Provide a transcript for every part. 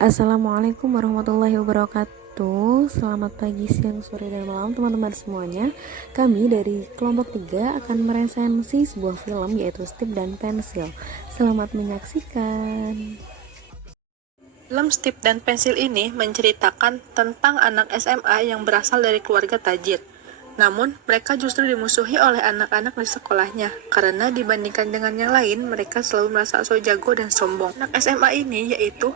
Assalamualaikum warahmatullahi wabarakatuh. Selamat pagi, siang, sore, dan malam teman-teman semuanya. Kami dari kelompok 3 akan meresensi sebuah film yaitu Stip dan Pensil. Selamat menyaksikan. Film Stip dan Pensil ini menceritakan tentang anak SMA yang berasal dari keluarga tajir. Namun, mereka justru dimusuhi oleh anak-anak di sekolahnya, karena dibandingkan dengan yang lain, mereka selalu merasa so jago dan sombong. Anak SMA ini yaitu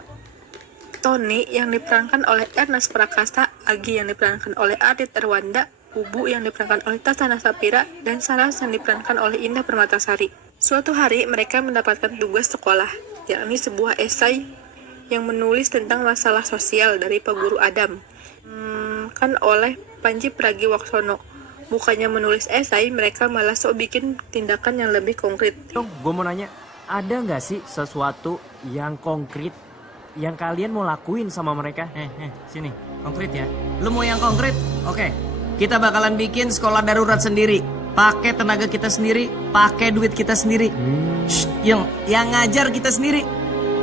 Tony yang diperankan oleh Ernest Prakasa, Agi yang diperankan oleh Adit Erwanda, Bubu yang diperankan oleh Tasana Sapira, dan Saras yang diperankan oleh Indah Permatasari. Suatu hari, mereka mendapatkan tugas sekolah, yakni sebuah esai yang menulis tentang masalah sosial dari Pak Guru Adam, kan oleh Panji Pragiwaksono. Bukannya menulis esai, mereka malah sok bikin tindakan yang lebih konkret. Gue mau nanya, ada nggak sih sesuatu yang konkret yang kalian mau lakuin sama mereka? Sini, konkret ya. Lu mau yang konkret? Oke, kita bakalan bikin sekolah darurat sendiri. Pakai tenaga kita sendiri, pakai duit kita sendiri. Yang ngajar kita sendiri.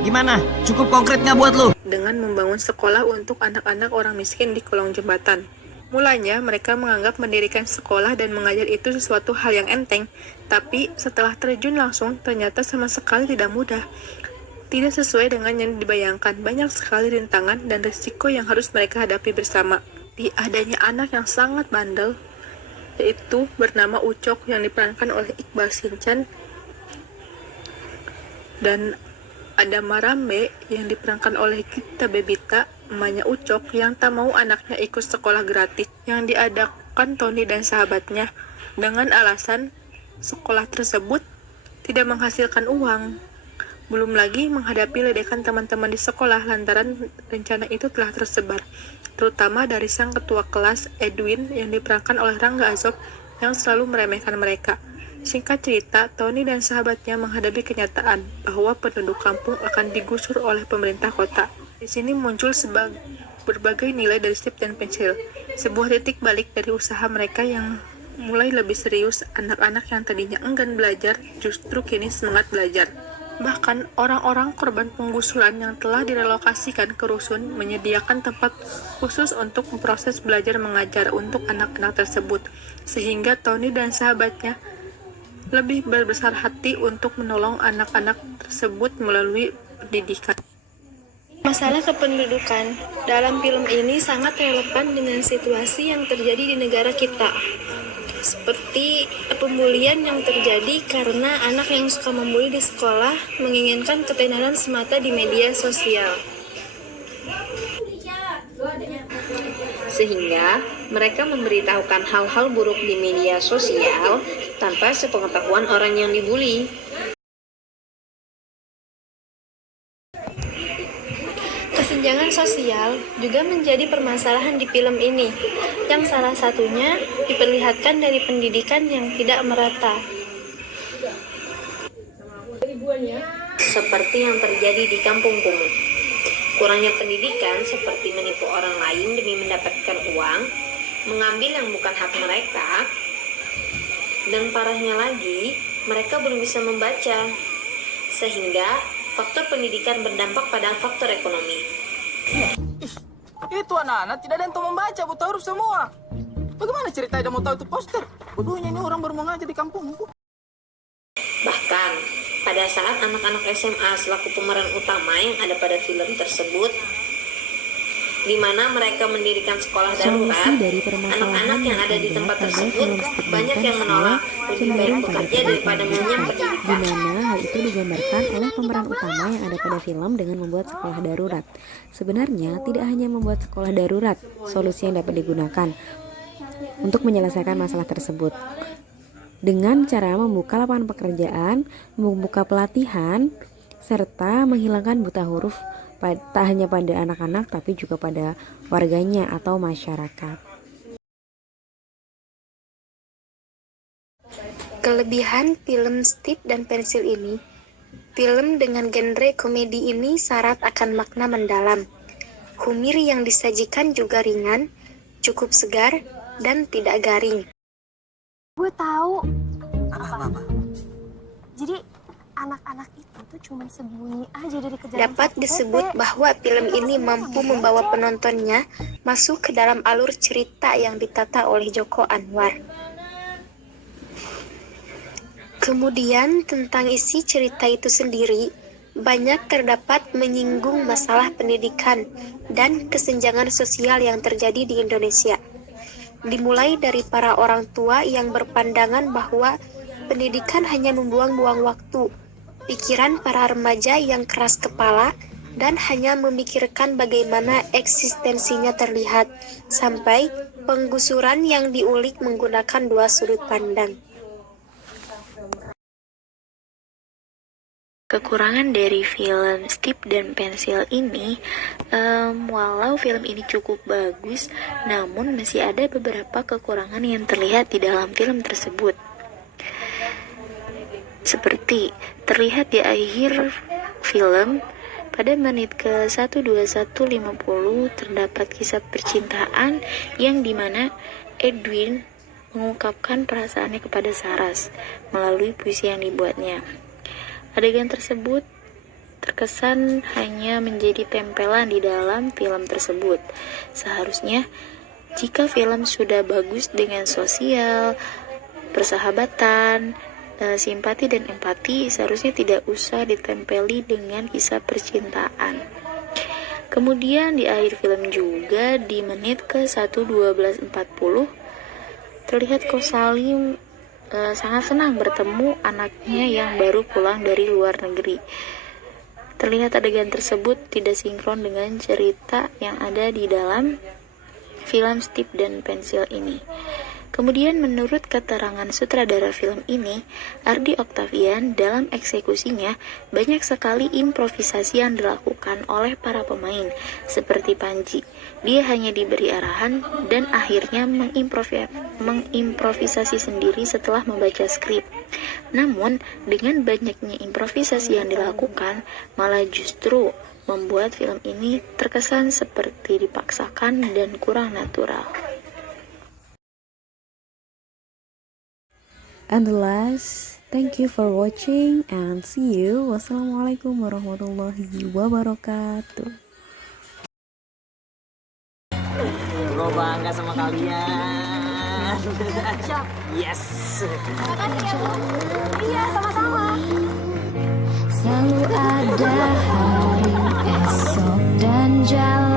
Gimana? Cukup konkret nggak buat lu? Dengan membangun sekolah untuk anak-anak orang miskin di kolong jembatan. Mulanya, mereka menganggap mendirikan sekolah dan mengajar itu sesuatu hal yang enteng, tapi setelah terjun langsung, ternyata sama sekali tidak mudah. Tidak sesuai dengan yang dibayangkan, banyak sekali rintangan dan risiko yang harus mereka hadapi bersama. Di adanya anak yang sangat bandel, yaitu bernama Ucok yang diperankan oleh Iqbal Sinchan, dan ada Marambe yang diperankan oleh Gita Bebita, emaknya Ucok yang tak mau anaknya ikut sekolah gratis yang diadakan Tony dan sahabatnya dengan alasan sekolah tersebut tidak menghasilkan uang. Belum lagi menghadapi ledekan teman-teman di sekolah lantaran rencana itu telah tersebar, terutama dari sang ketua kelas Edwin yang diperankan oleh Rangga Azob yang selalu meremehkan mereka. Singkat cerita, Tony dan sahabatnya menghadapi kenyataan bahwa penduduk kampung akan digusur oleh pemerintah kota. Di sini muncul berbagai nilai dari Stip dan Pensil, sebuah titik balik dari usaha mereka yang mulai lebih serius. Anak-anak yang tadinya enggan belajar justru kini semangat belajar. Bahkan orang-orang korban penggusuran yang telah direlokasikan ke rusun menyediakan tempat khusus untuk proses belajar mengajar untuk anak-anak tersebut, sehingga Tony dan sahabatnya lebih berbesar hati untuk menolong anak-anak tersebut melalui pendidikan. Masalah kependudukan dalam film ini sangat relevan dengan situasi yang terjadi di negara kita. Seperti pembulian yang terjadi karena anak yang suka membuli di sekolah menginginkan ketenaran semata di media sosial. Sehingga mereka memberitahukan hal-hal buruk di media sosial tanpa sepengetahuan orang yang dibuli. Kesenjangan sosial juga menjadi permasalahan di film ini, yang salah satunya diperlihatkan dari pendidikan yang tidak merata. Seperti yang terjadi di kampung kumuh. Kurangnya pendidikan seperti menipu orang lain demi mendapatkan uang, mengambil yang bukan hak mereka, dan parahnya lagi, mereka belum bisa membaca. Sehingga faktor pendidikan berdampak pada faktor ekonomi. Itu anak-anak tidak ada yang tahu membaca, buta huruf semua. Bagaimana ceritanya dia mau tahu itu poster? Bodohnya ini orang baru mau ngajar di kampungku. Bahkan, pada saat anak-anak SMA selaku pemeran utama yang ada pada film tersebut, di mana mereka mendirikan sekolah darurat, anak-anak yang ada di tempat tersebut banyak yang menolak, lebih baik bekerja daripada mengenyam pendidikan. Di mana hal itu digambarkan oleh pemeran utama yang ada pada film dengan membuat sekolah darurat. Sebenarnya tidak hanya membuat sekolah darurat solusi yang dapat digunakan untuk menyelesaikan masalah tersebut. Dengan cara membuka lapangan pekerjaan, membuka pelatihan, serta menghilangkan buta huruf tak hanya pada anak-anak tapi juga pada warganya atau masyarakat. Kelebihan film Stip dan Pensil ini, film dengan genre komedi ini syarat akan makna mendalam. Humor yang disajikan juga ringan, cukup segar, dan tidak garing. Gue tahu apa. Jadi anak-anak itu tuh cuma sembunyi aja dari kejaran Dapat Satpol disebut PP. bahwa film ini mampu membawa penontonnya masuk ke dalam alur cerita yang ditata oleh Joko Anwar. Kemudian tentang isi cerita itu sendiri, banyak terdapat menyinggung masalah pendidikan dan kesenjangan sosial yang terjadi di Indonesia. Dimulai dari para orang tua yang berpandangan bahwa pendidikan hanya membuang-buang waktu, pikiran para remaja yang keras kepala dan hanya memikirkan bagaimana eksistensinya terlihat, sampai penggusuran yang diulik menggunakan dua sudut pandang. Kekurangan dari film Stip dan Pensil ini, walau film ini cukup bagus, namun masih ada beberapa kekurangan yang terlihat di dalam film tersebut. Seperti terlihat di akhir film, pada menit ke 1:21:50 terdapat kisah percintaan yang dimana Edwin mengungkapkan perasaannya kepada Saras melalui puisi yang dibuatnya. Adegan tersebut terkesan hanya menjadi tempelan di dalam film tersebut. Seharusnya, jika film sudah bagus dengan sosial, persahabatan, simpati dan empati, seharusnya tidak usah ditempeli dengan kisah percintaan. Kemudian di akhir film juga di menit ke 1:12:40 terlihat Kosalim sangat senang bertemu anaknya yang baru pulang dari luar negeri. Terlihat adegan tersebut tidak sinkron dengan cerita yang ada di dalam film Stip dan Pensil ini. Kemudian menurut keterangan sutradara film ini, Ardi Octavian, dalam eksekusinya banyak sekali improvisasi yang dilakukan oleh para pemain, seperti Panji. Dia hanya diberi arahan dan akhirnya mengimprovisasi sendiri setelah membaca skrip. Namun, dengan banyaknya improvisasi yang dilakukan, malah justru membuat film ini terkesan seperti dipaksakan dan kurang natural. And the last, thank you for watching and see you. Wassalamualaikum warahmatullahi wabarakatuh. Gue bangga sama kalian. Yes. Iya, sama-sama. Selalu ada hari esok dan jalan